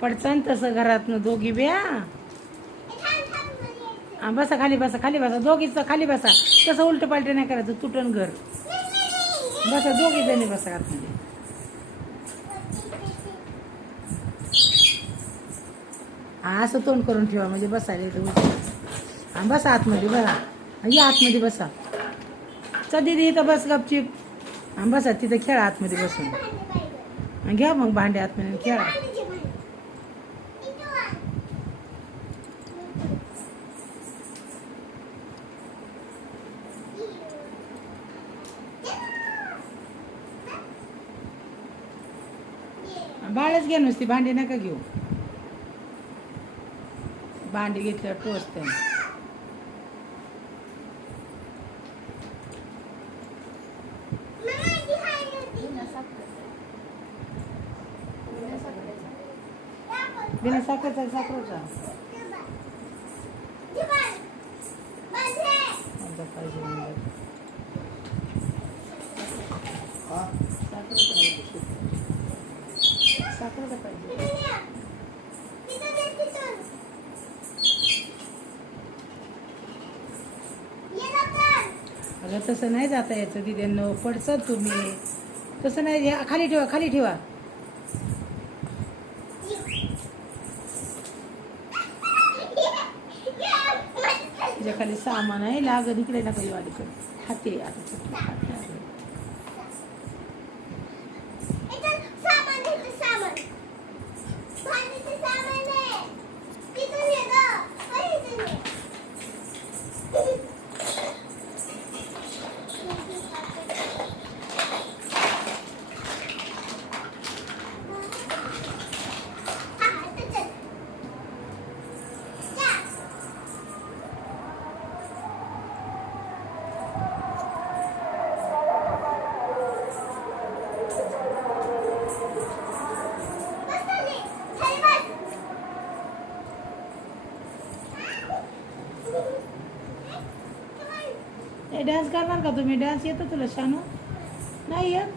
पडचण तसं घरातनं दोघी ब्या. बसा खाली बसा खाली बसा दोघीच खाली बसा. तसं उलट पालट नाही करायचं तुटन घर. बसा दोघी जणी बसा आतमध्ये. असं तोंड करून ठेवा म्हणजे बसायला येतं. बसा आतमध्ये बघा. या आतमध्ये बसा. चल दीदी इथं बस गपचिप. बसा तिथं खेळा आतमध्ये बसून. घ्या मग भांडे आतमध्ये खेळा. बाळच घ्या नुसती भांडी नका घेऊ. भांडी घेतल्यावर टोचते. बिना साखरेचा साखरेचा साखरेचा पाहिजे. अगं तसं नाही जाता यायचं तिथे पडचं तुम्ही. तसं नाही. खाली ठेवा खाली ठेवा. तुझ्या खाली सामान आहे लागत इकडे ना कधी वाली कर हाते आता. डान्स करणार का तुम्ही? डान्स येतो तुला शानू? नाही येत.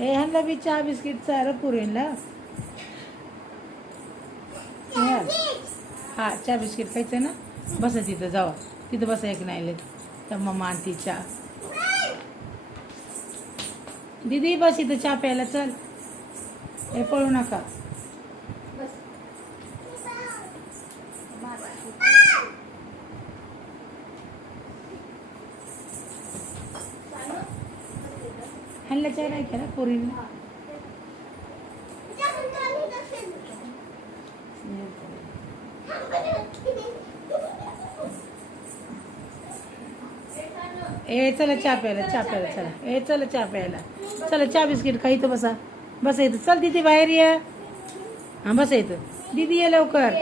ह्यांना बी चहा बिस्किट चार पुरेला. हा चहा बिस्किट खायचं ना. बसा तिथं जावा. तिथं बसा एक नाही तर मम्मा आणती चहा. दीदी बस इथं चहा प्यायला. चल हे पळू नका. ह्यांना चहा नाही केला पोरीने. ए चला चहा प्यायला चहा प्यायला चला. ए चला चहा प्यायला चला. चहा बिस्किट खा. इथं बसा बसा इथं. चल तिथे बाहेर ये. हा बसा येतं दीदी ये लवकर